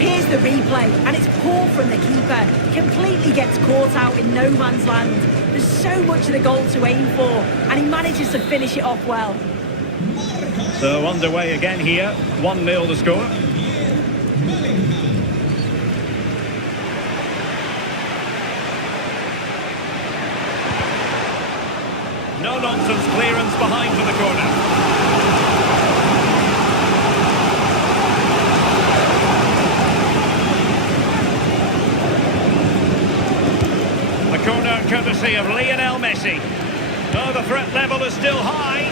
here's the replay, and it's poor from the keeper. Completely gets caught out in no man's land. There's so much of the goal to aim for, and he manages to finish it off well. So underway again here, 1-0 the score. No-nonsense clearance behind for the corner. The corner courtesy of Lionel Messi. Oh, the threat level is still high,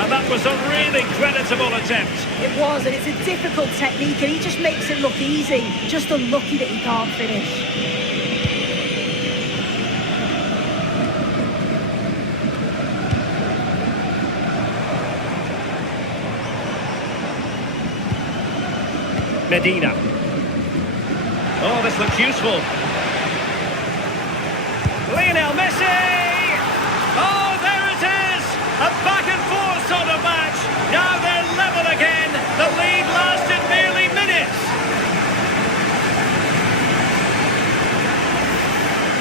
and that was a really creditable attempt. It was, and it's a difficult technique, and he just makes it look easy. Just unlucky that he can't finish. Medina. Oh, this looks useful. Lionel Messi! Oh, there it is! A back-and-forth sort of match. Now they're level again. The lead lasted merely minutes.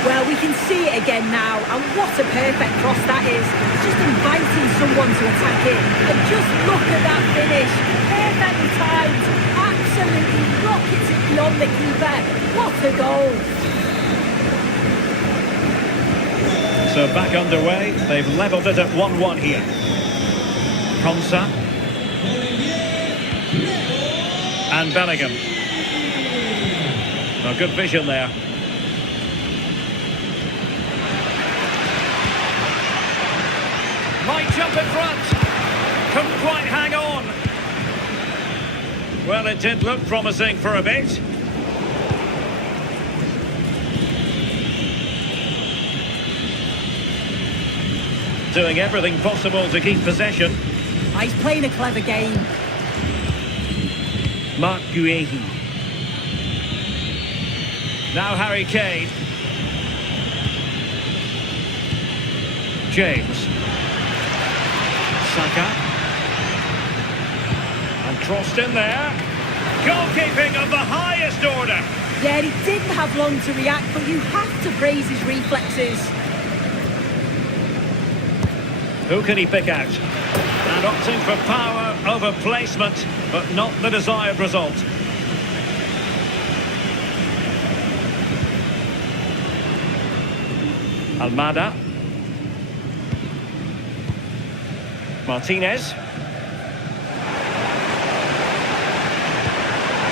Well, we can see it again now, and what a perfect cross that is. It's just inviting someone to attack it. And just look at that finish. Perfectly timed. Absolutely rockets it beyond the keeper. What a goal. So back underway. They've levelled it at 1-1 here. Konsa. And Bellingham. Oh, good vision there. Might jump in front. Couldn't quite hang on. Well, it did look promising for a bit. Doing everything possible to keep possession. He's playing a clever game. Mark Guehi. Now Harry Kane. James. Saka. And crossed in there. Goalkeeping of the highest order. Yeah, he didn't have long to react, but you have to praise his reflexes. Who can he pick out? And opting for power over placement, but not the desired result. Almada. Martinez.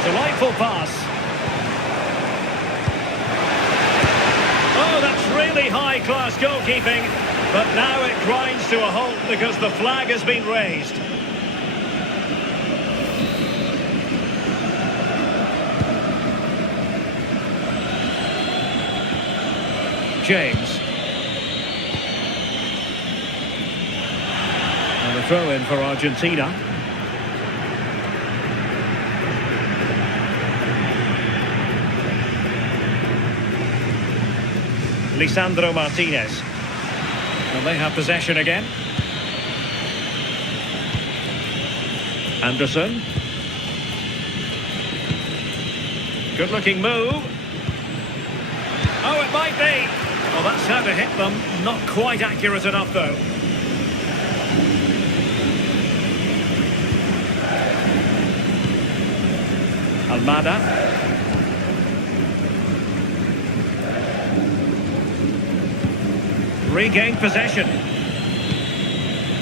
Delightful pass. Oh, that's really high-class goalkeeping. But now it grinds to a halt because the flag has been raised. James. And a throw-in for Argentina. Lisandro Martinez. And they have possession again. Anderson. Good looking move. Oh, it might be. Well, that's how to hit them. Not quite accurate enough, though. Almada. Regained possession.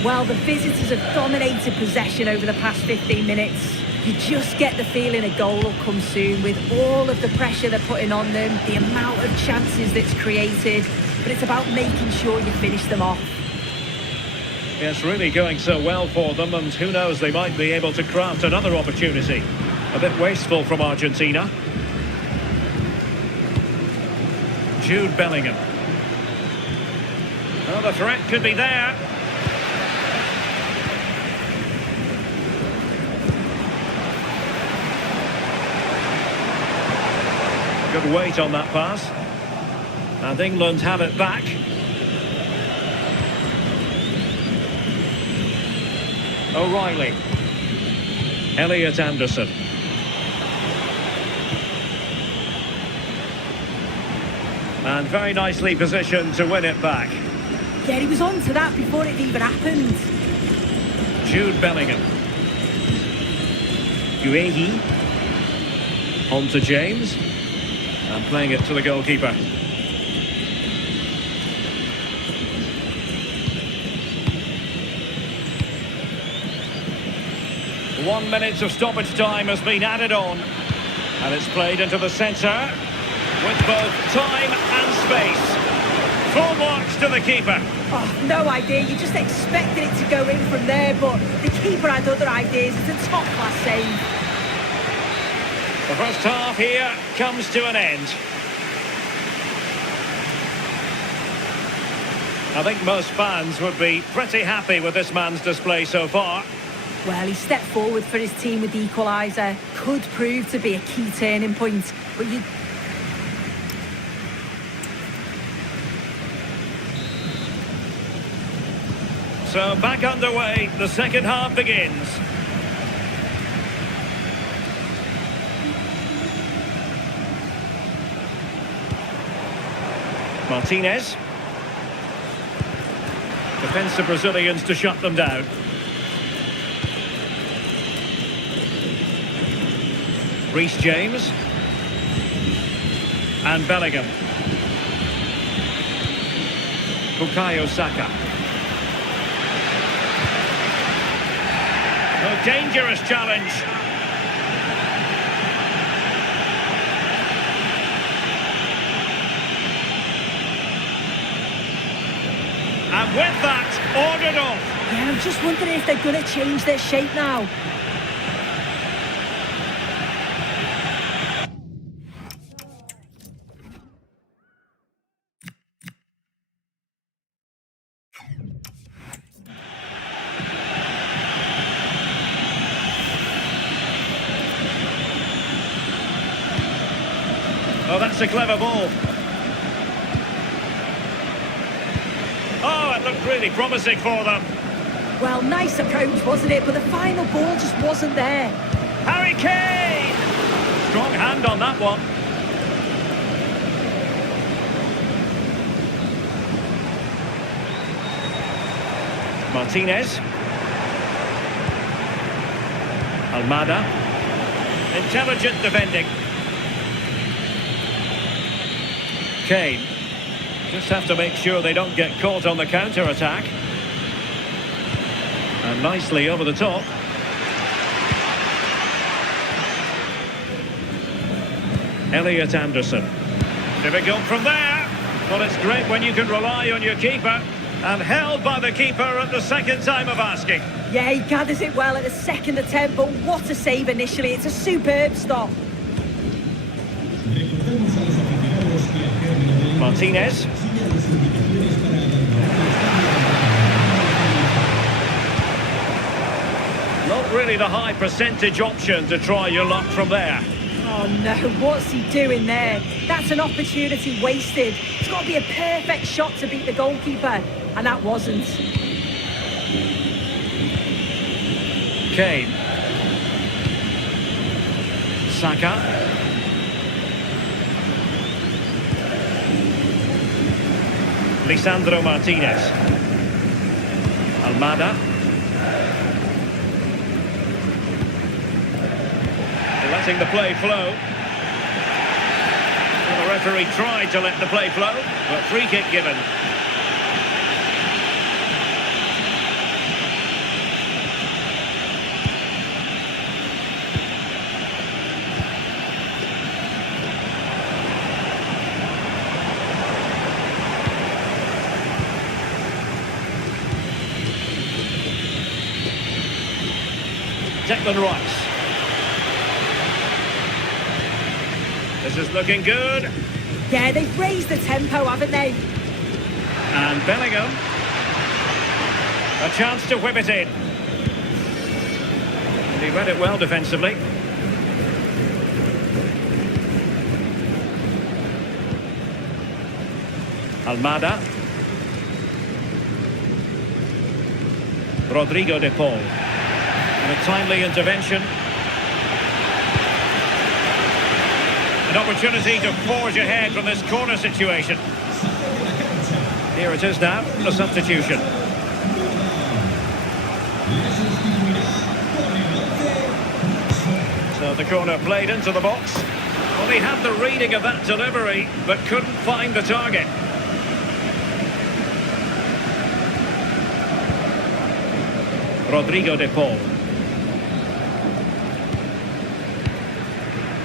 Well, the visitors have dominated possession over the past 15 minutes. You just get the feeling a goal will come soon with all of the pressure they're putting on them, the amount of chances that's created, but it's about making sure you finish them off. Yeah, it's really going so well for them, and who knows, they might be able to craft another opportunity. A bit wasteful from Argentina. Jude Bellingham. Well, the threat could be there. Good weight on that pass. And England have it back. O'Reilly. Elliot Anderson. And very nicely positioned to win it back. Yeah, he was on to that before it even happened. Jude Bellingham. Guehi. On to James. And playing it to the goalkeeper. One minute of stoppage time has been added on. And it's played into the centre with both time and space. Full marks to the keeper. Oh, no idea. You just expected it to go in from there, but the keeper had other ideas. It's a top-class save. The first half here comes to an end. I think most fans would be pretty happy with this man's display so far. Well, he stepped forward for his team with the equaliser. Could prove to be a key turning point, but you... So back underway, the second half begins. Martinez. Defensive Brazilians to shut them down. Reece James. And Bellingham. Bukayo Saka. A dangerous challenge. And with that, ordered off. Yeah, I'm just wondering if they're going to change their shape now. Oh, that's a clever ball. Oh, it looked really promising for them. Well, nice approach, wasn't it? But the final ball just wasn't there. Harry Kane! Strong hand on that one. Martinez. Almada. Intelligent defending. Kane. Just have to make sure they don't get caught on the counter-attack. And nicely over the top. Elliot Anderson. Difficult from there. Well, it's great when you can rely on your keeper. And held by the keeper at the second time of asking. Yeah, he gathers it well at the second attempt, but what a save initially. It's a superb stop. Martinez. Not really the high percentage option to try your luck from there. Oh no, what's he doing there? That's an opportunity wasted. It's got to be a perfect shot to beat the goalkeeper, and that wasn't. Kane. Saka. Lisandro Martinez. Almada. Letting the play flow. Well, the referee tried to let the play flow, but free kick given. Declan Rice. This is looking good. Yeah, they've raised the tempo, haven't they? And Bellingham. A chance to whip it in. He read it well defensively. Almada. Rodrigo de Paul. And a timely intervention. An opportunity to forge ahead from this corner situation. Here it is now, the substitution. So the corner played into the box. Well, he had the reading of that delivery, but couldn't find the target. Rodrigo de Paul.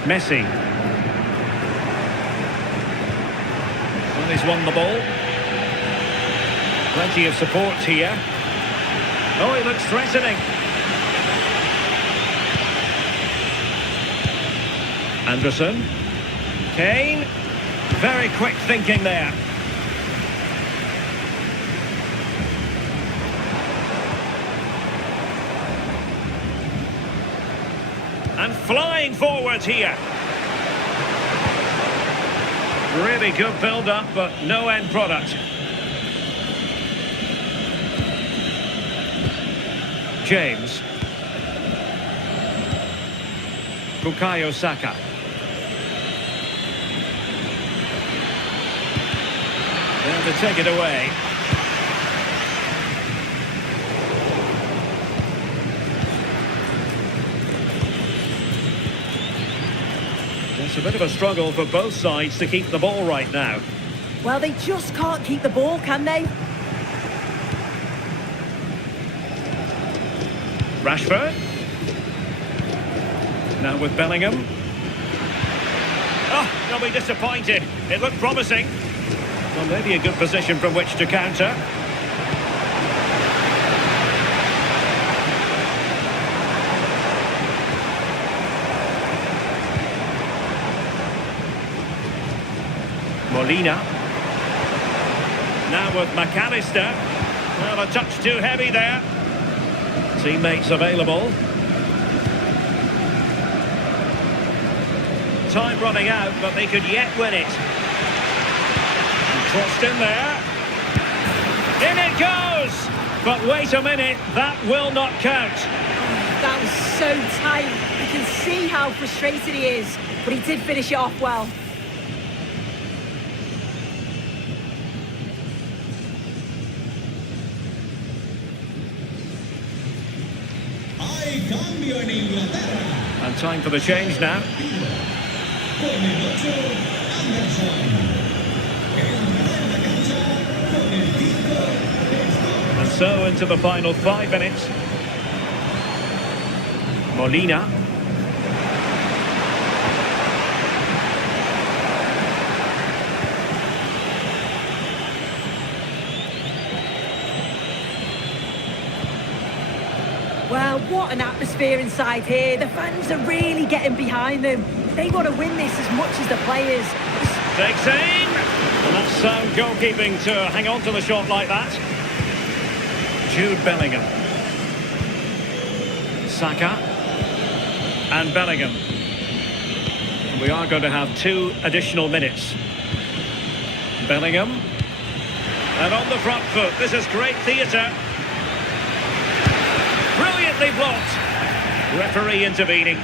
Messi. Well, he's won the ball. Plenty of support here. Oh, he looks threatening. Anderson. Kane. Very quick thinking there. And flying forwards here. Really good build-up, but no end product. James. Bukayo Saka. There to take it away. It's a bit of a struggle for both sides to keep the ball right now. Well, they just can't keep the ball, can they? Rashford. Now with Bellingham. Oh, they'll be disappointed. It looked promising. Well, maybe a good position from which to counter. Molina. Now with McAllister. Well, a touch too heavy there. Teammates available. Time running out, but they could yet win it. And crossed in there. In it goes! But wait a minute, that will not count. That was so tight. You can see how frustrated he is, but he did finish it off well. And time for the change now. And so into the final 5 minutes. Molina. Well, what an atmosphere inside here. The fans are really getting behind them. They want to win this as much as the players. Takes aim. And that's sound goalkeeping to hang on to the shot like that. Jude Bellingham. Saka. And Bellingham. We are going to have 2 additional minutes. Bellingham. And on the front foot. This is great theatre. Brilliantly blocked. Referee intervening.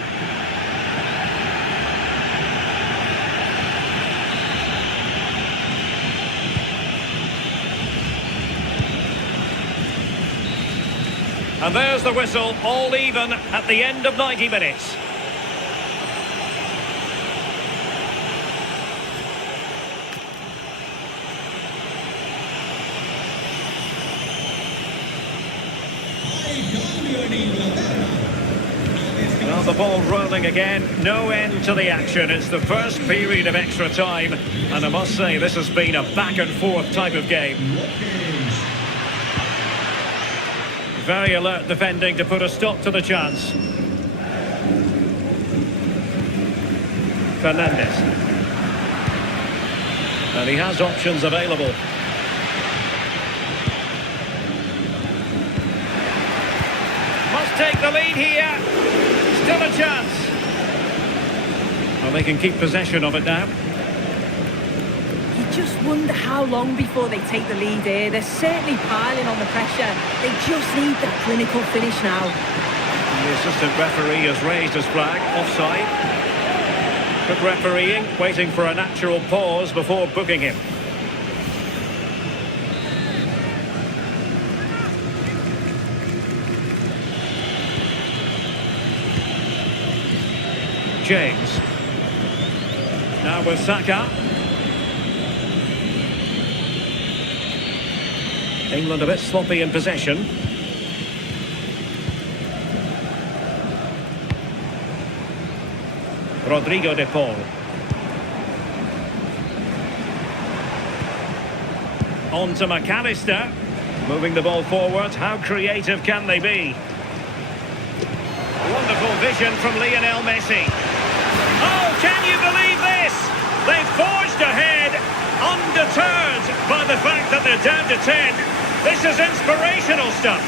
And there's the whistle, all even at the end of 90 minutes. Well, the ball rolling again, no end to the action. It's the first period of extra time, and I must say this has been a back and forth type of game. Very alert defending to put a stop to the chance. Fernandes. And he has options available. Must take the lead here. Still a chance. Well, they can keep possession of it now. You just wonder how long before they take the lead here. They're certainly piling on the pressure. They just need the clinical finish now. And the assistant referee has raised his flag. Offside. Good refereeing, waiting for a natural pause before booking him. James. Now with Saka. England a bit sloppy in possession. Rodrigo de Paul. On to McAllister. Moving the ball forward. How creative can they be? Wonderful vision from Lionel Messi. Oh, can you believe this? They've forged ahead, undeterred by the fact that they're down to 10. This is inspirational stuff.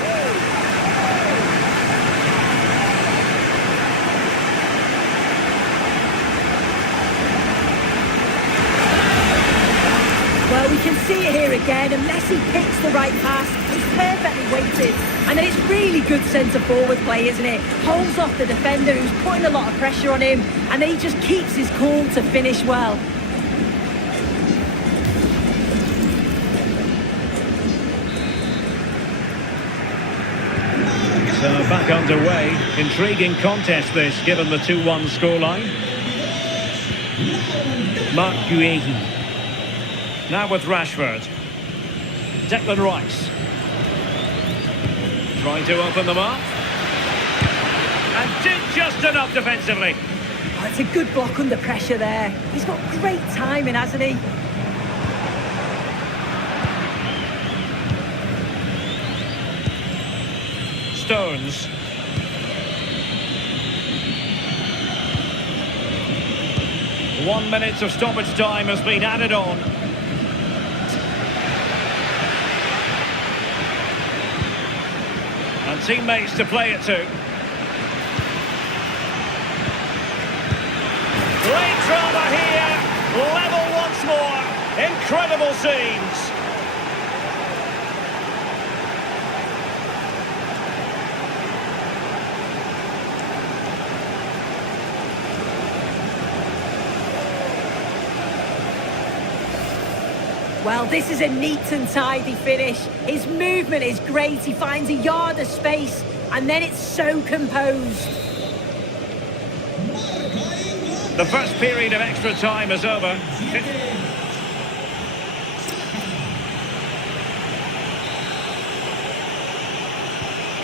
Well, we can see it here again, and Messi picks the right pass. He's perfectly weighted. And then it's really good centre-forward play, isn't it? Holds off the defender who's putting a lot of pressure on him, and then he just keeps his cool to finish well. So back underway. Intriguing contest this, given the 2-1 scoreline. Mark Guehi. Now with Rashford. Declan Rice. Trying to open them up. And did just enough defensively. Oh, it's a good block under pressure there. He's got great timing, hasn't he? Stones. One minute of stoppage time has been added on. And teammates to play it to. Late drama here. Level once more. Incredible scenes. Well, this is a neat and tidy finish. His movement is great. He finds a yard of space, and then it's so composed. The first period of extra time is over.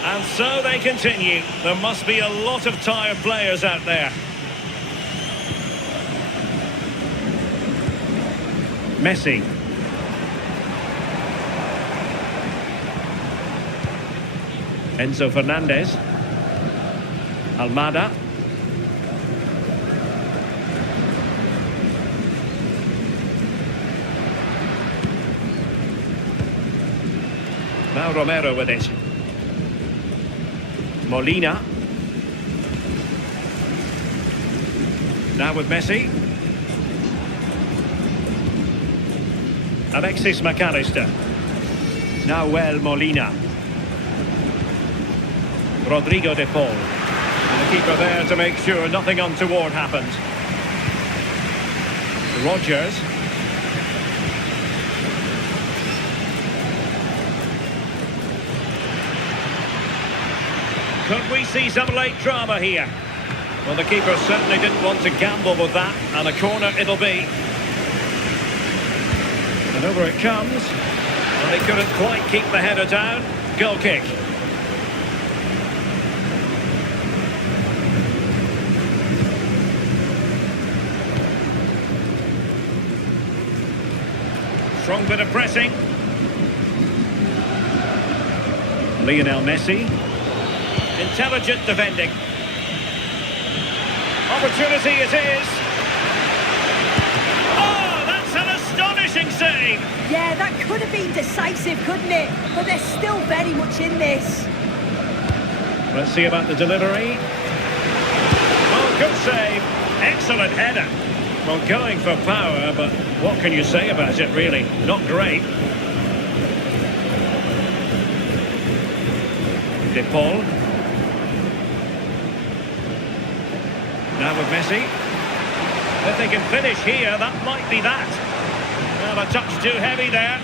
And so they continue. There must be a lot of tired players out there. Messi. Enzo Fernandez. Almada. Now Romero with it. Molina. Now with Messi. Alexis McAllister. Now Molina. Rodrigo de Paul. And the keeper there to make sure nothing untoward happened. Rodgers. Could we see some late drama here? Well, the keeper certainly didn't want to gamble with that, and a corner it'll be. And over it comes. Well, he couldn't quite keep the header down. Goal kick. Strong bit of pressing. Lionel Messi. Intelligent defending. Opportunity it is. Oh, that's an astonishing save. Yeah, that could have been decisive, couldn't it? But they're still very much in this. Let's see about the delivery. Oh, good save. Excellent header. Well, going for power, but what can you say about it, really? Not great. De Paul. Now with Messi. If they can finish here, that might be that. Well, a touch too heavy there.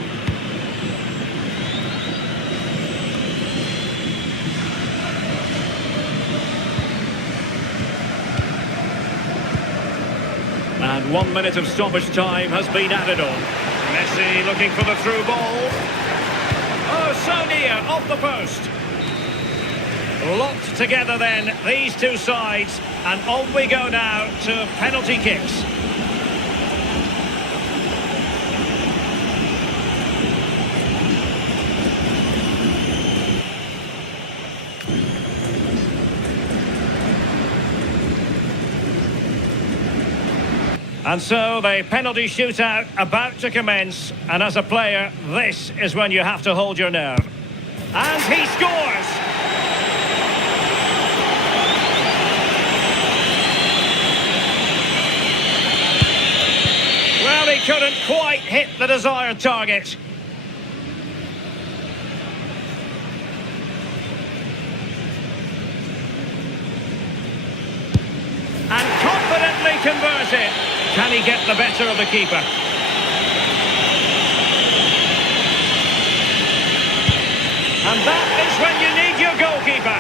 And 1 minute of stoppage time has been added on. Messi looking for the through ball. Oh, so near, off the post. Locked together then, these two sides. And on we go now to penalty kicks. And so the penalty shootout about to commence. And as a player, this is when you have to hold your nerve. And he scores! Well, he couldn't quite hit the desired target. And confidently converted. Can he get the better of the keeper? And that is when you need your goalkeeper.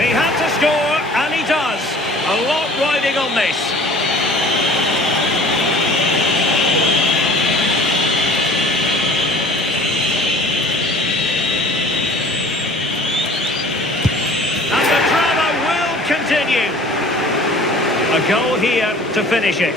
He had to score, and he does. A lot riding on this. And the drama will continue. A goal here to finish it.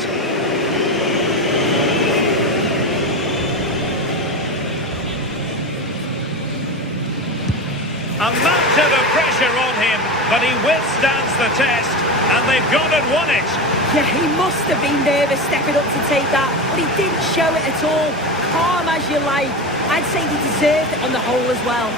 A mountain of pressure on him, but he withstands the test, and they've gone and won it. Yeah, he must have been nervous stepping up to take that, but he didn't show it at all. Calm as you like. I'd say he deserved it on the whole as well.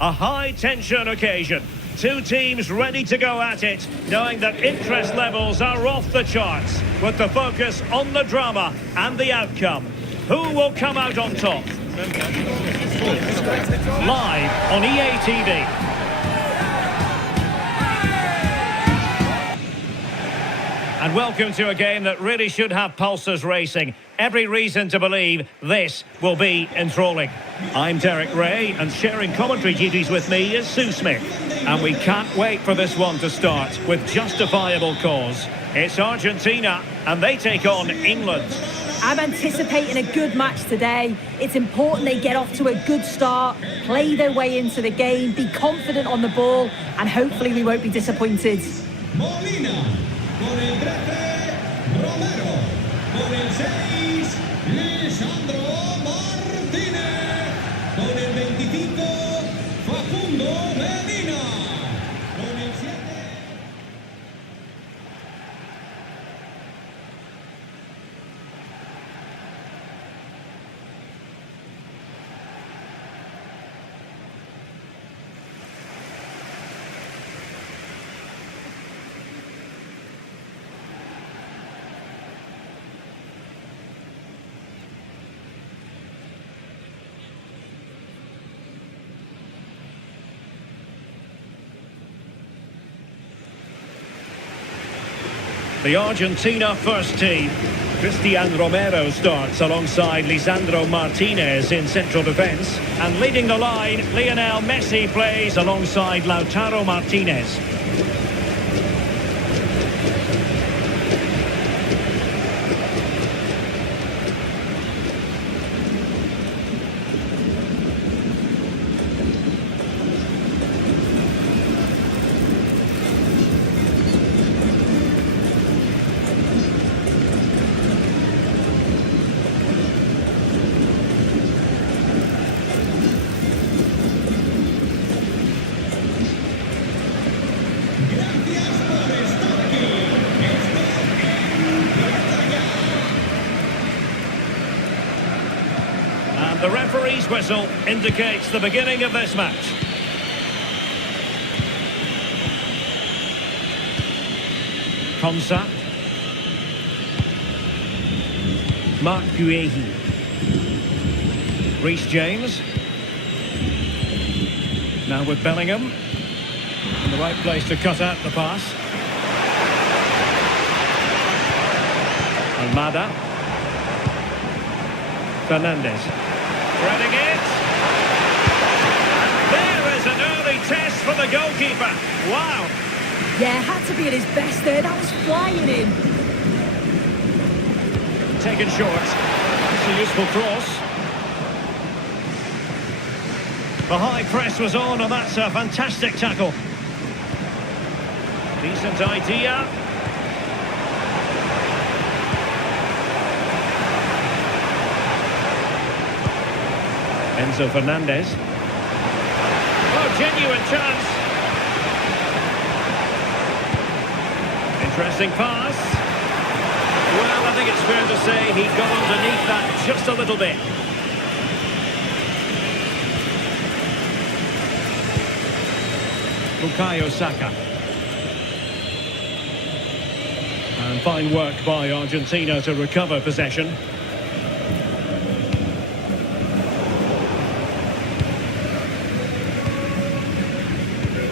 A high-tension occasion. Two teams ready to go at it, knowing that interest levels are off the charts, with the focus on the drama and the outcome. Who will come out on top? Live on EA TV. And welcome to a game that really should have pulses racing. Every reason to believe this will be enthralling. I'm Derek Ray, and sharing commentary duties with me is Sue Smith. And we can't wait for this one to start with justifiable cause. It's Argentina, and they take on England. I'm anticipating a good match today. It's important they get off to a good start, play their way into the game, be confident on the ball, and hopefully we won't be disappointed. Molina. Con el 13, Romero. Con el 6, Lisandro Martínez. Con el 25, Facundo Medina. Con el 7... The Argentina first team. Cristiano Romero starts alongside Lisandro Martinez in central defence. And leading the line, Lionel Messi plays alongside Lautaro Martinez. whistle indicates the beginning of this match. Konsa. Mark Guehi. Reece James. Now with Bellingham. In the right place to cut out the pass. Almada. Fernandez. Threading it. And there is an early test for the goalkeeper. Wow. Yeah, had to be at his best there. That was flying in. Taken short. It's a useful cross. The high press was on, and that's a fantastic tackle. Decent idea. Enzo Fernandez. Oh, genuine chance. Interesting pass. Well, I think it's fair to say he got underneath that just a little bit. Bukayo Saka. And fine work by Argentina to recover possession.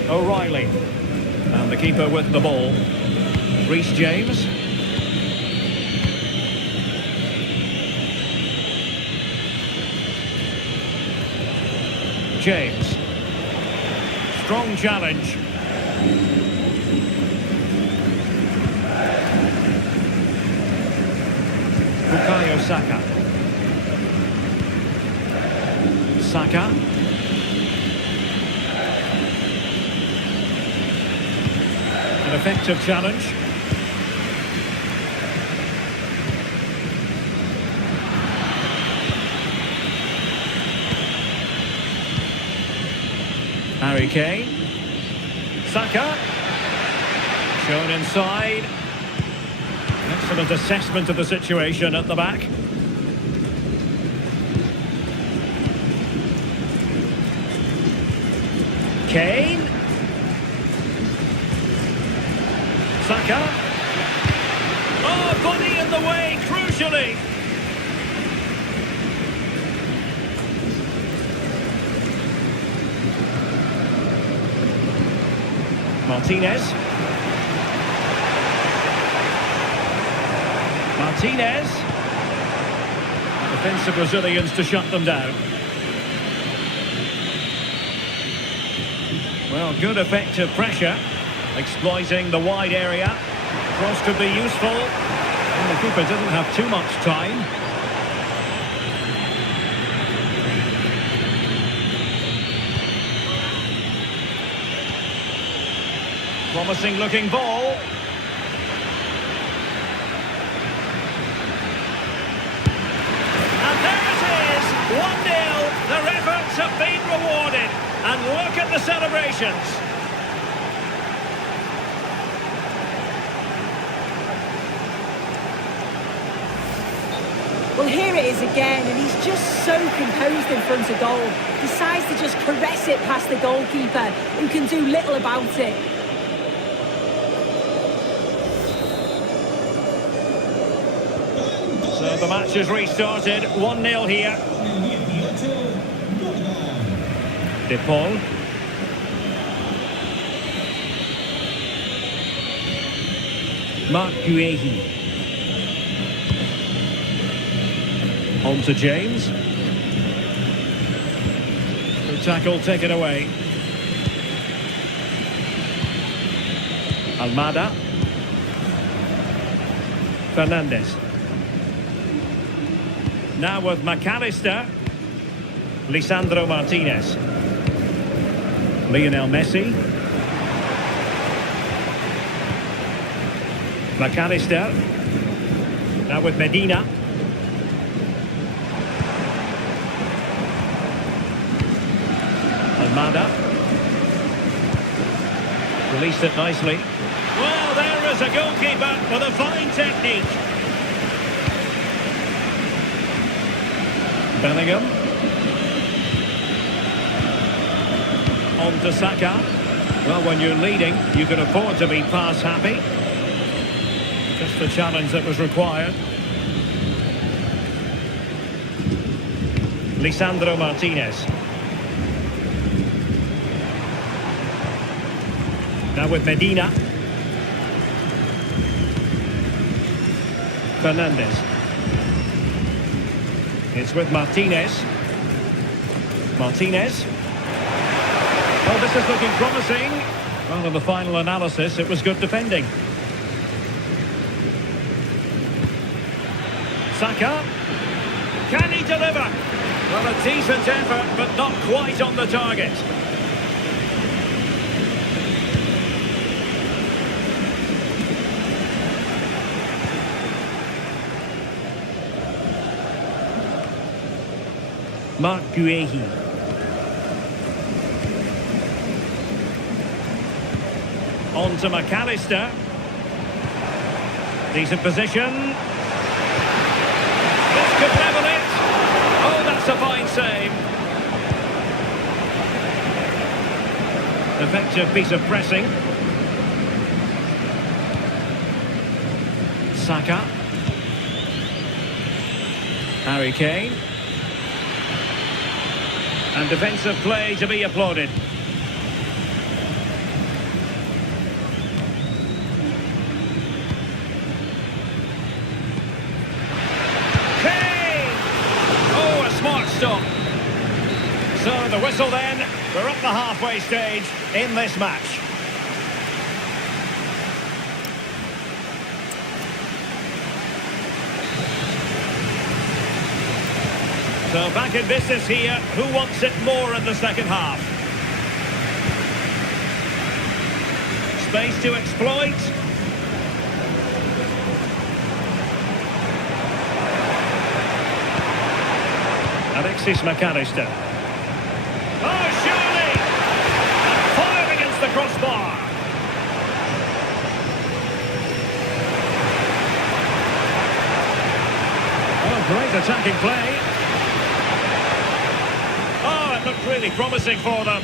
O'Reilly. And the keeper with the ball. Reece James. James. Strong challenge. Bukayo Saka. Saka. An effective challenge. Harry Kane. Saka. Shown inside. Excellent assessment of the situation at the back. Kane. Saka. Oh, body in the way, crucially. Martinez. Martinez. Defensive Brazilians to shut them down. Well, good effective pressure, exploiting the wide area. Cross could be useful. And the keeper didn't have too much time. Promising looking ball. And there it is, 1-0. Their efforts have been rewarded. And look at the celebrations. Well, here it is again, and he's just so composed in front of goal. Decides to just caress it past the goalkeeper, who can do little about it. So the match has restarted, 1-0 here. De Paul. Mark Guehi. On to James. The tackle taken away. Almada. Fernandez. Now with McAllister. Lisandro Martinez. Lionel Messi. McAllister. Now with Medina. Almada. Released it nicely. Well, there is a goalkeeper with a fine technique. Bellingham. On to Saka. Well, when you're leading, you can afford to be pass happy. Just the challenge that was required. Lisandro Martinez. Now with Medina. Fernandez. It's with Martinez. Martinez. Oh, this is looking promising. Well, in the final analysis, it was good defending. Saka. Can he deliver? Well, a decent effort, but not quite on the target. Mark Guehi. On to McAllister. Decent position. This could level it. Oh, that's a fine save. Effective piece of pressing. Saka. Harry Kane. And defensive play to be applauded. Kane! Oh, a smart stop. So the whistle then. We're up the halfway stage in this match. So back in business here. Who wants it more in the second half? Space to exploit. Alexis McAllister. Oh, surely! And fired against the crossbar. Oh, great attacking play. Looked really promising for them.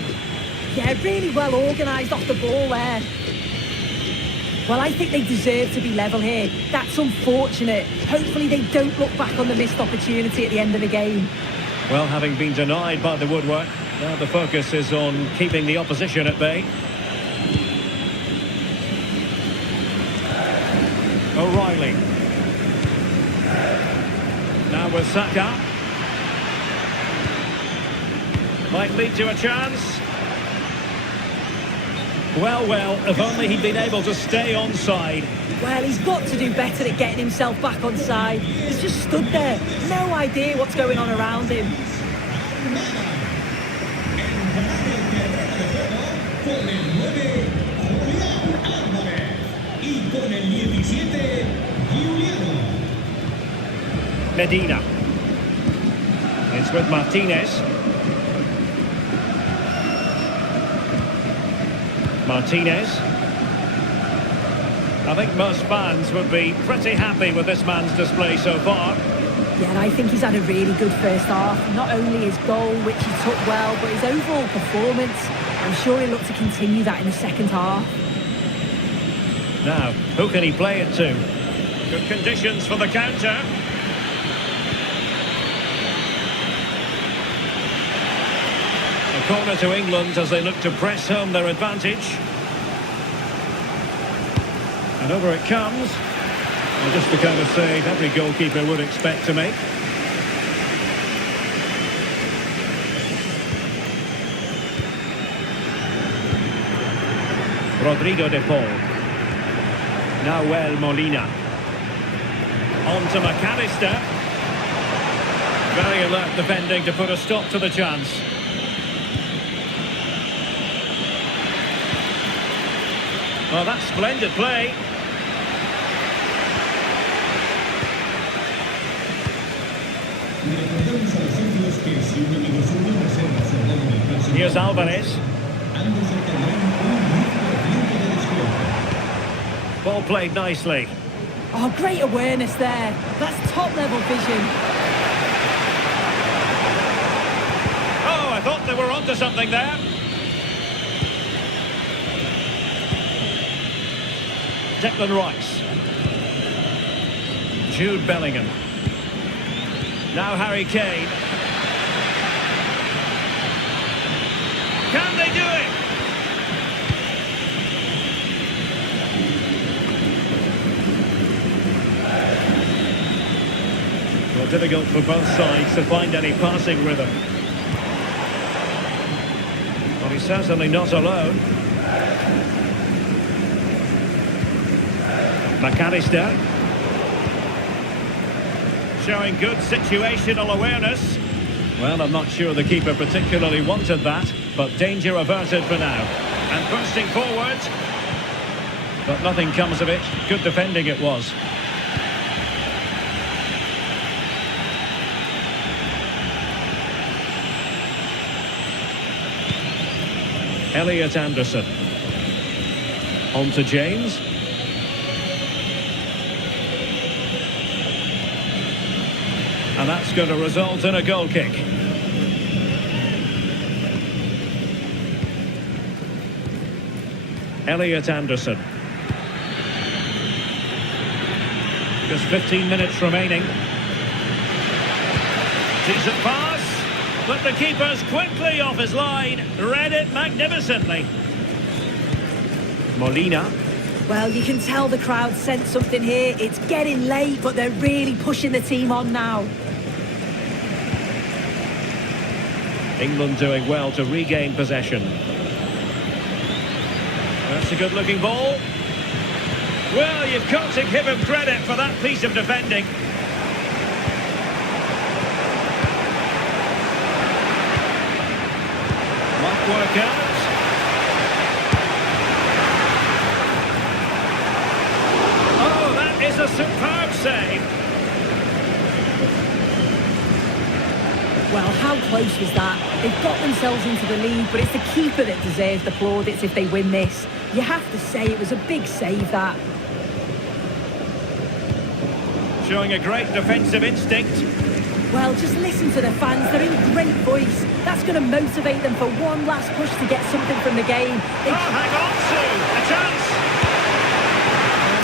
Yeah, really well organised off the ball there. Well, I think they deserve to be level here. That's unfortunate. Hopefully they don't look back on the missed opportunity at the end of the game. Well, having been denied by the woodwork, now the focus is on keeping the opposition at bay. O'Reilly. Now with Saka. Might lead to a chance. Well, if only he'd been able to stay onside. Well, he's got to do better at getting himself back onside. He's just stood there. No idea what's going on around him. Medina. It's with Martinez. Martinez. I think most fans would be pretty happy with this man's display so far. Yeah, I think he's had a really good first half. Not only his goal, which he took well, but his overall performance. I'm sure he'll look to continue that in the second half. Now, who can he play it to? Good conditions for the counter. A corner to England as they look to press home their advantage. And over it comes. Well, just the kind of save every goalkeeper would expect to make. Rodrigo de Paul. Nahuel Molina. On to McAllister. Very alert defending to put a stop to the chance. Well, that's splendid play. Here's Alvarez. Ball played nicely. Oh, great awareness there. That's top-level vision. Oh, I thought they were onto something there. Declan Rice. Jude Bellingham. Now Harry Kane. Can they do it? Well, difficult for both sides to find any passing rhythm. Well, he's certainly not alone. McAllister. Showing good situational awareness. Well, I'm not sure the keeper particularly wanted that, but danger averted for now. And bursting forward. But nothing comes of it. Good defending it was. Elliot Anderson. On to James. And that's going to result in a goal kick. Elliot Anderson. Just 15 minutes remaining. Decent pass, but the keeper's quickly off his line. Read it magnificently. Molina. Well, you can tell the crowd sense something here. It's getting late, but they're really pushing the team on now. England doing well to regain possession. That's a good-looking ball. Well, you've got to give him credit for that piece of defending. Might work out. Oh, that is a superb save. Well, how close was that? They've got themselves into the lead, but it's the keeper that deserves the plaudits if they win this. You have to say it was a big save, that. Showing a great defensive instinct. Well, just listen to the fans. They're in great voice. That's going to motivate them for one last push to get something from the game. Hang on to a chance.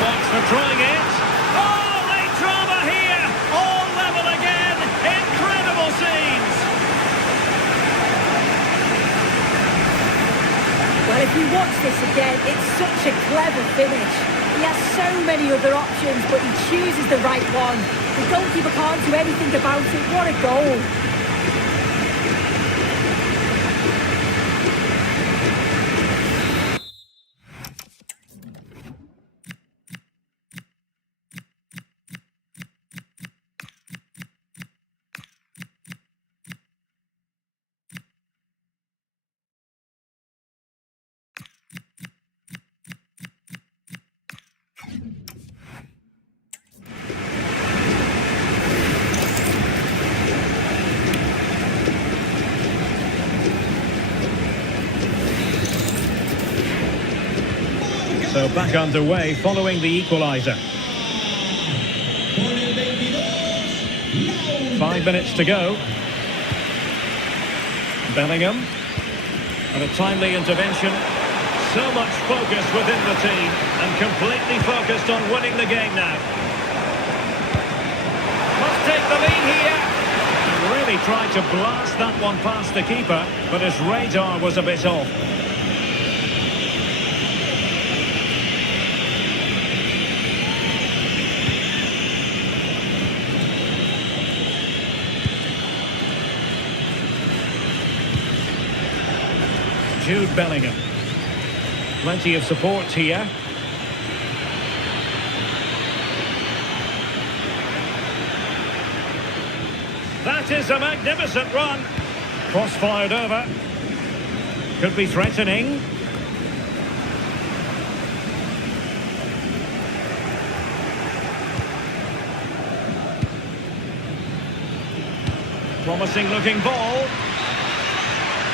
Wants for drawing it. Oh, late drama here. All level again. Incredible scenes. Well, if you watch this again, it's such a clever finish. He has so many other options, but he chooses the right one. The goalkeeper can't do anything about it. What a goal. So back underway following the equaliser. 5 minutes to go. Bellingham. And a timely intervention. So much focus within the team. And completely focused on winning the game now. Must take the lead here. And really tried to blast that one past the keeper. But his radar was a bit off. Jude Bellingham. Plenty of support here. That is a magnificent run. Cross fired over. Could be threatening. Promising looking ball.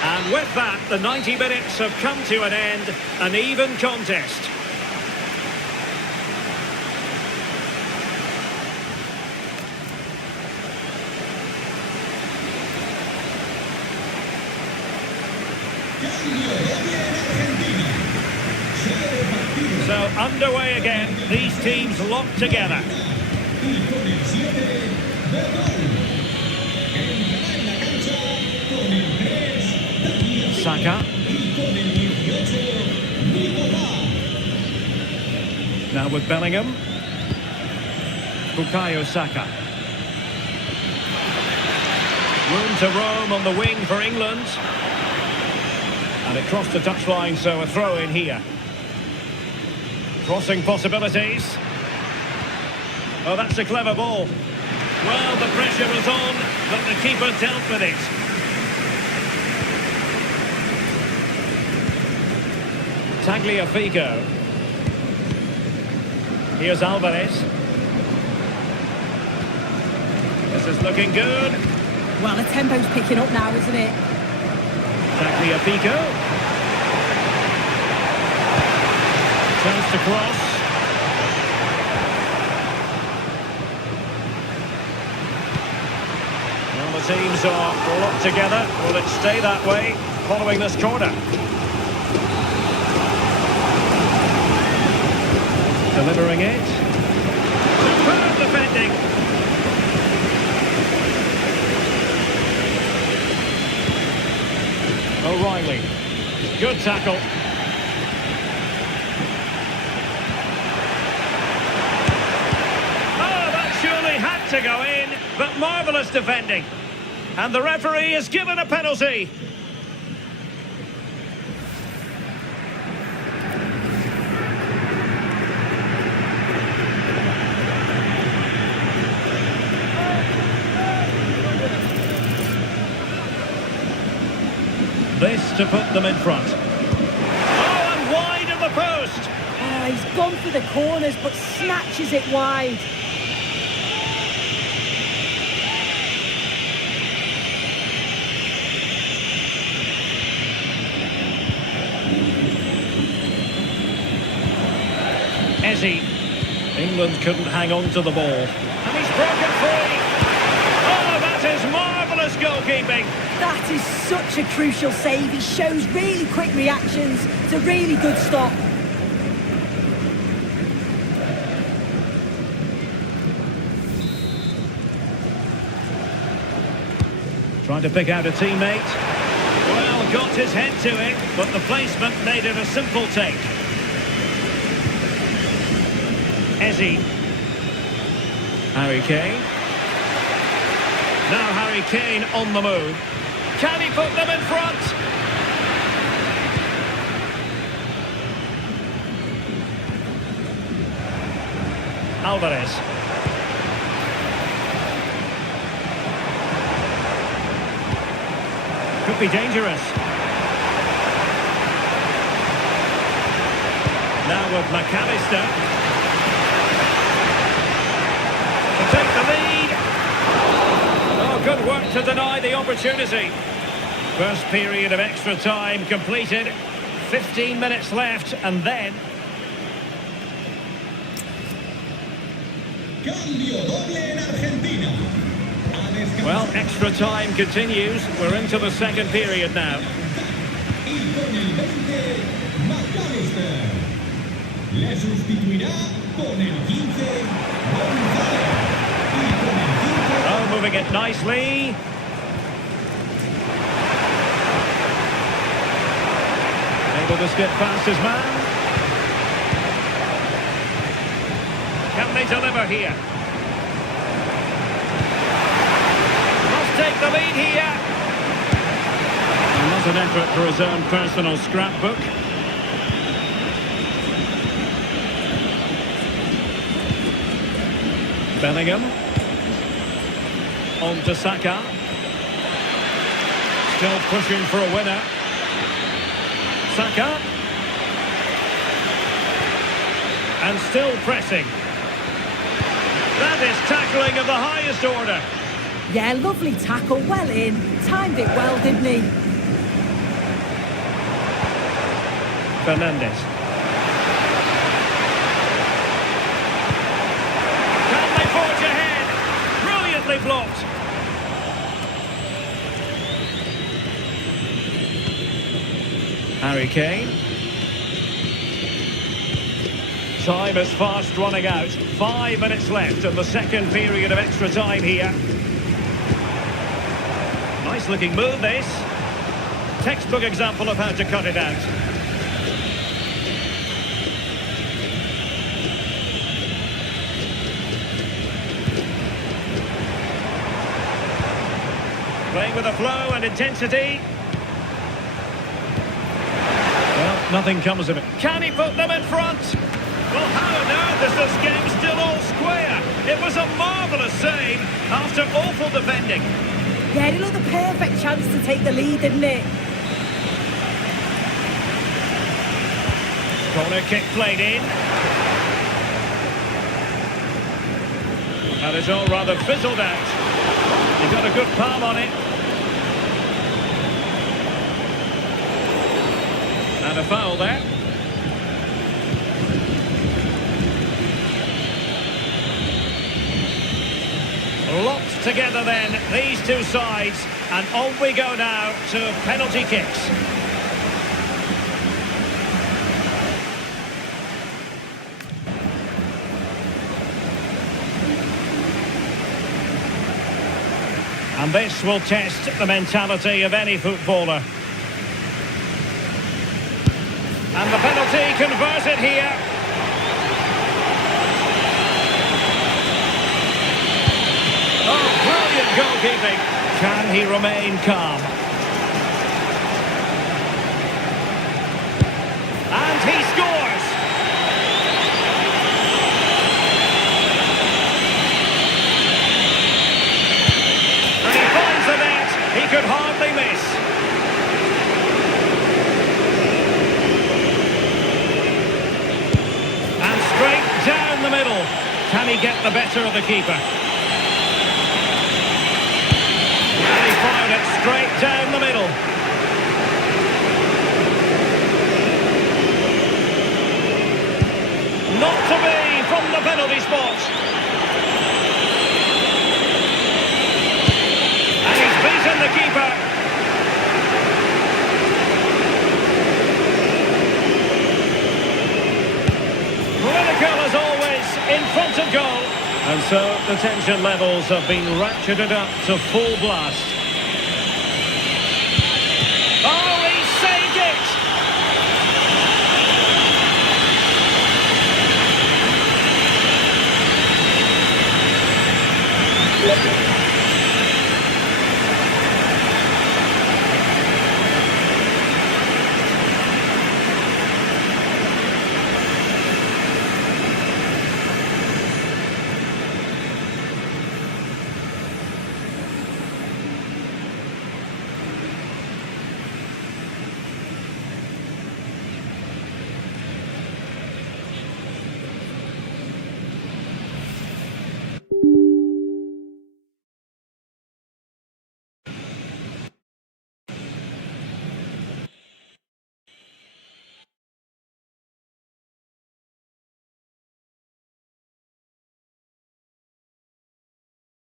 And with that, the 90 minutes have come to an end. An even contest. Cambio de Argentina. Sede del partido So underway again, these teams locked together. Y con el 7, Bertol. Entrará en la cancha con el 3, Dani. Saka. Y con el 18, Nicolás. Now with Bellingham. Bukayo Saka. Room to roam on the wing for England. And it crossed the touchline, so a throw in here. Crossing possibilities. Oh, that's a clever ball. Well, the pressure was on, but the keeper dealt with it. Tagliafico. Here's Alvarez. This is looking good. Well, the tempo's picking up now, isn't it? Tagliafico. Chance to cross. Well, the teams are locked together. Will it stay that way following this corner? Delivering it. Superb defending. O'Reilly. Good tackle. Oh, that surely had to go in, but marvellous defending. And the referee has given a penalty. This to put them in front. Oh, and wide of the post. Oh, he's gone for the corners, but snatches it wide. Eze. England couldn't hang on to the ball. And he's broken free. Oh, that is marvellous goalkeeping. That is such a crucial save. He shows really quick reactions. It's a really good stop. Trying to pick out a teammate. Well, got his head to it, but the placement made it a simple take. Eze. Harry Kane. Now Harry Kane on the move. Can he put them in front? Alvarez. Could be dangerous. Now with McAllister. To take the lead. Oh, good work to deny the opportunity. First period of extra time completed. 15 minutes left, and then... Cambio doble en Argentina. Well, extra time continues. We're into the second period now. Y con el 20, McAllister. Le sustituirá con el 15, González. Y con el 5... Oh, moving it nicely. Able to skip past his man. Can they deliver here? Must take the lead here. And not an effort for his own personal scrapbook. Bellingham. On to Saka. Still pushing for a winner. Saka. And still pressing. That is tackling of the highest order. Yeah, lovely tackle, well in. Timed it well, didn't he? Fernandes. Can they forge ahead? Brilliantly blocked. Harry Kane. Time is fast running out. 5 minutes left in the second period of extra time here. Nice looking move, this. Textbook example of how to cut it out. Playing with a flow and intensity. Well, nothing comes of it. Can he put them in front? Well, how on earth is this game still all square? It was a marvellous save after awful defending. Yeah, it looked the perfect chance to take the lead, didn't it? Corner kick played in. And it's all rather fizzled out. He got a good palm on it. And a foul there. Locked together then, these two sides. And on we go now to penalty kicks. And this will test the mentality of any footballer. And the penalty converted here. Oh, brilliant goalkeeping. Can he remain calm? And he scores. And he finds the net. He could hardly miss. And straight down the middle. Can he get the better of the keeper? And he fired it straight down the middle. Not to be from the penalty spot. And he's beaten the keeper. Critical as always in front of goal. And so the tension levels have been ratcheted up to full blast. Oh, he saved it!